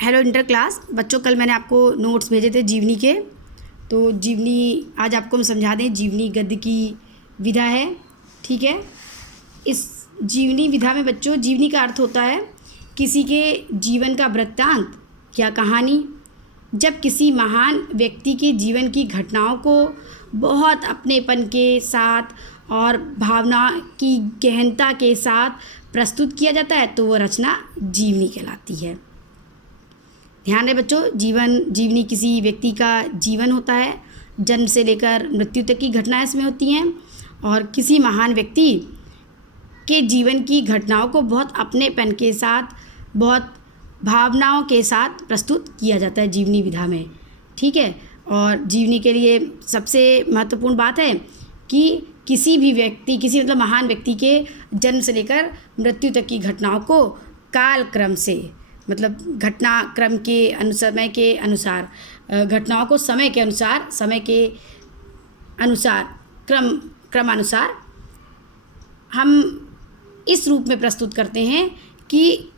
Hello inter class बच्चों, कल मैंने आपको नोट्स भेजे थे जीवनी के। तो जीवनी आज आपको हम समझा दें। जीवनी गद्य की विधा है, ठीक है। इस जीवनी विधा में बच्चों, जीवनी का अर्थ होता है किसी के जीवन का वृत्तांत या कहानी। जब किसी महान व्यक्ति के जीवन की घटनाओं को बहुत अपनेपन के साथ और भावना की गहनता के साथ प्रस्तुत किया जाता है तो वो रचना जीवनी कहलाती है। ध्यान रहे बच्चों, जीवनी किसी व्यक्ति का जीवन होता है। जन्म से लेकर मृत्यु तक की घटनाएं इसमें होती हैं और किसी महान व्यक्ति के जीवन की घटनाओं को बहुत अपनेपन के साथ, बहुत भावनाओं के साथ प्रस्तुत किया जाता है जीवनी विधा में, ठीक है। और जीवनी के लिए सबसे महत्वपूर्ण बात है कि किसी भी व्यक्ति, किसी मतलब महान व्यक्ति के जन्म से लेकर मृत्यु तक की घटनाओं को काल क्रम से, मतलब घटनाक्रम के समय के अनुसार, घटनाओं को समय के अनुसार क्रमानुसार हम इस रूप में प्रस्तुत करते हैं कि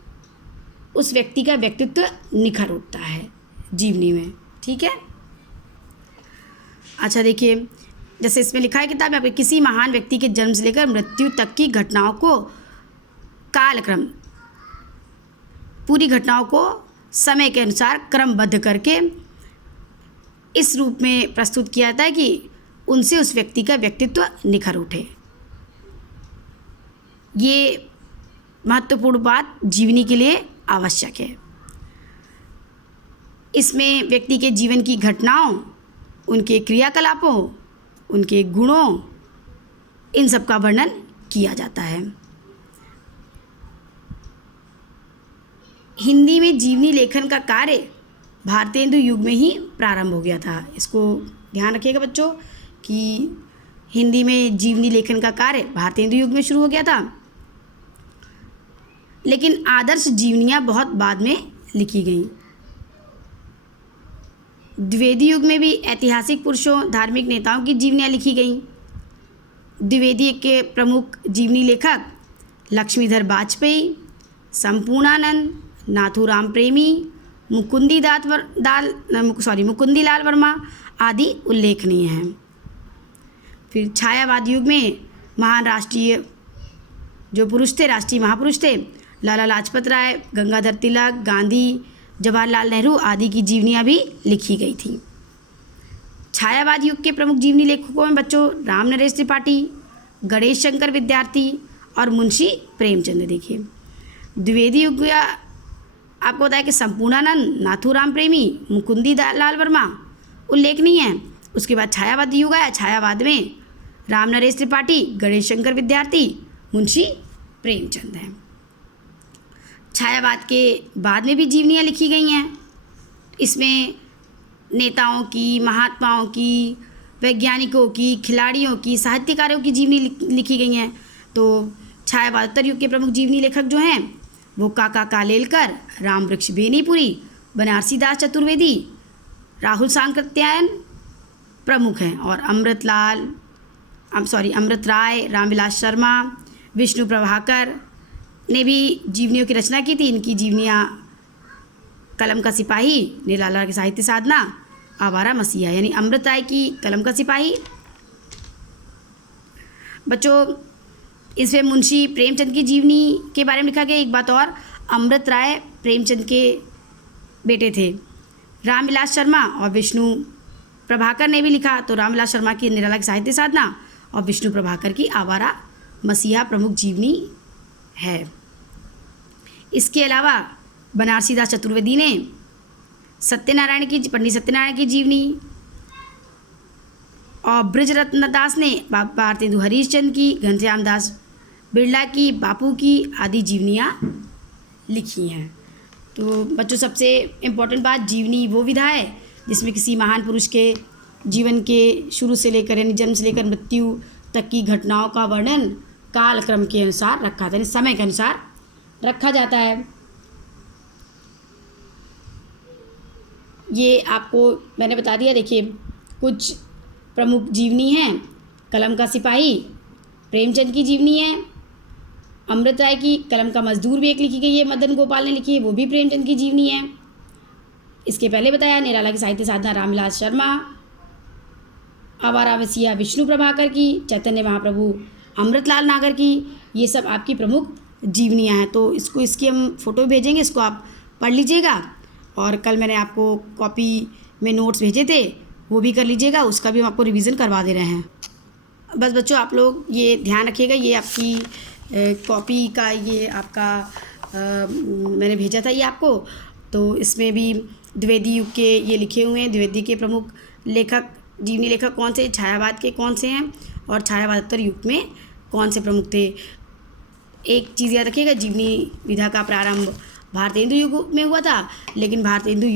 उस व्यक्ति का व्यक्तित्व निखर उठता है जीवनी में, ठीक है। अच्छा देखिए, जैसे इसमें लिखा है किताब में आपके, किसी महान व्यक्ति के जन्म से लेकर मृत्यु तक की घटनाओं को कालक्रम, पूरी घटनाओं को समय के अनुसार क्रमबद्ध करके इस रूप में प्रस्तुत किया जाता है कि उनसे उस व्यक्ति का व्यक्तित्व निखर उठे। ये महत्वपूर्ण बात जीवनी के लिए आवश्यक है। इसमें व्यक्ति के जीवन की घटनाओं, उनके क्रियाकलापों, उनके गुणों, इन सब का वर्णन किया जाता है। हिंदी में जीवनी लेखन का कार्य भारतेंदु युग में ही प्रारंभ हो गया था। इसको ध्यान रखिएगा बच्चों कि हिंदी में जीवनी लेखन का कार्य भारतेंदु युग में शुरू हो गया था, लेकिन आदर्श जीवनियाँ बहुत बाद में लिखी गईं। द्विवेदी युग में भी ऐतिहासिक पुरुषों, धार्मिक नेताओं की जीवनियाँ लिखी गईं। द्विवेदी के प्रमुख जीवनी लेखक लक्ष्मीधर वाजपेयी, संपूर्णानंद, नाथूराम प्रेमी, मुकुंदीलाल वर्मा आदि उल्लेखनीय हैं। फिर छायावाद युग में महान राष्ट्रीय जो पुरुष थे, राष्ट्रीय महापुरुष थे, लाला लाजपत राय, गंगाधर तिलक, गांधी, जवाहरलाल नेहरू आदि की जीवनियाँ भी लिखी गई थी। छायावाद युग के प्रमुख जीवनी लेखकों में बच्चों राम नरेश त्रिपाठी, गणेश शंकर विद्यार्थी और मुंशी प्रेमचंद। देखिए, द्विवेदी युग आपको बताया कि संपूर्णानंद, नाथूराम प्रेमी, मुकुंदीलाल वर्मा उल्लेखनीय हैं। उसके बाद छायावाद युग आया। छायावाद में राम नरेश त्रिपाठी, गणेश शंकर विद्यार्थी, मुंशी प्रेमचंद हैं। छायावाद के बाद में भी जीवनियाँ लिखी गई हैं। इसमें नेताओं की, महात्माओं की, वैज्ञानिकों की, खिलाड़ियों की, साहित्यकारों की जीवनी लिखी गई हैं। तो छायावादोत्तर युग के प्रमुख जीवनी लेखक जो हैं वो काका कालेलकर, रामवृक्ष बेनीपुरी, बनारसी दास चतुर्वेदी, राहुल सांकृत्यायन प्रमुख हैं। और अमृत राय, रामविलास शर्मा, विष्णु प्रभाकर ने भी जीवनियों की रचना की थी। इनकी जीवनियाँ कलम का सिपाही, नीलाला की साहित्य साधना, आवारा मसीहा, यानी अमृत राय की कलम का सिपाही। बच्चों, इसमें मुंशी प्रेमचंद की जीवनी के बारे में लिखा गया। एक बात और, अमृत राय प्रेमचंद के बेटे थे। रामविलास शर्मा और विष्णु प्रभाकर ने भी लिखा। तो रामविलास शर्मा की निराला की साहित्य साधना और विष्णु प्रभाकर की आवारा मसीहा प्रमुख जीवनी है। इसके अलावा बनारसी दास चतुर्वेदी ने पंडित सत्यनारायण की जीवनी, और ब्रजरत्न दास ने भारतेंदु हरीशचंद्र की, घनश्याम दास बिरला की, बापू की आदि जीवनियाँ लिखी हैं। तो बच्चों, सबसे इम्पोर्टेंट बात, जीवनी वो विधा है जिसमें किसी महान पुरुष के जीवन के शुरू से लेकर, यानी जन्म से लेकर मृत्यु तक की घटनाओं का वर्णन कालक्रम के अनुसार रखा जाता है, समय के अनुसार रखा जाता है। ये आपको मैंने बता दिया। देखिए, कुछ प्रमुख जीवनी हैं। कलम का सिपाही प्रेमचंद की जीवनी है। अमृत राय की कलम का मजदूर भी एक लिखी गई है, मदन गोपाल ने लिखी है, वो भी प्रेमचंद की जीवनी है। इसके पहले बताया निराला की साहित्य साधना रामविलास शर्मा, आवारा मसीहा विष्णु प्रभाकर की, चैतन्य महाप्रभु अमृतलाल नागर की, ये सब आपकी प्रमुख जीवनियाँ हैं। तो इसकी हम फ़ोटो भेजेंगे, इसको आप पढ़ लीजिएगा। और कल मैंने आपको कॉपी में नोट्स भेजे थे, वो भी कर लीजिएगा, उसका भी हम आपको रिवीजन करवा दे रहे हैं। बस बच्चों आप लोग ये ध्यान रखिएगा, ये आपकी कॉपी का ये आपका मैंने भेजा था ये आपको। तो इसमें भी द्विवेदी युग के ये लिखे हुए हैं, द्विवेदी के प्रमुख लेखक जीवनी लेखक कौन से, छायावाद के कौन से हैं और छायावादोत्तर युग में कौन से प्रमुख थे। एक चीज़ याद रखिएगा, जीवनी विधा का प्रारंभ भारतेंदु युग में हुआ था, लेकिन भारतेंदु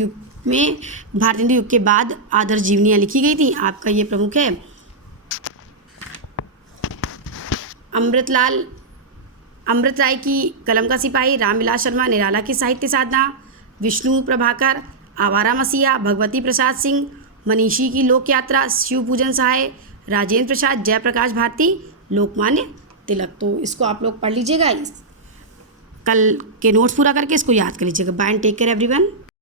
युग के बाद आदर्श जीवनियाँ लिखी गई थी। आपका ये प्रमुख है अमृत राय की कलम का सिपाही, रामविलास शर्मा निराला की साहित्य साधना, विष्णु प्रभाकर आवारा मसीहा, भगवती प्रसाद सिंह मनीषी की लोक यात्रा, शिव पूजन सहाय राजेंद्र प्रसाद, जयप्रकाश भारती लोकमान्य तिलक। तो इसको आप लोग पढ़ लीजिएगा, कल के नोट्स पूरा करके इसको याद कर लीजिएगा। Bye and take care everyone.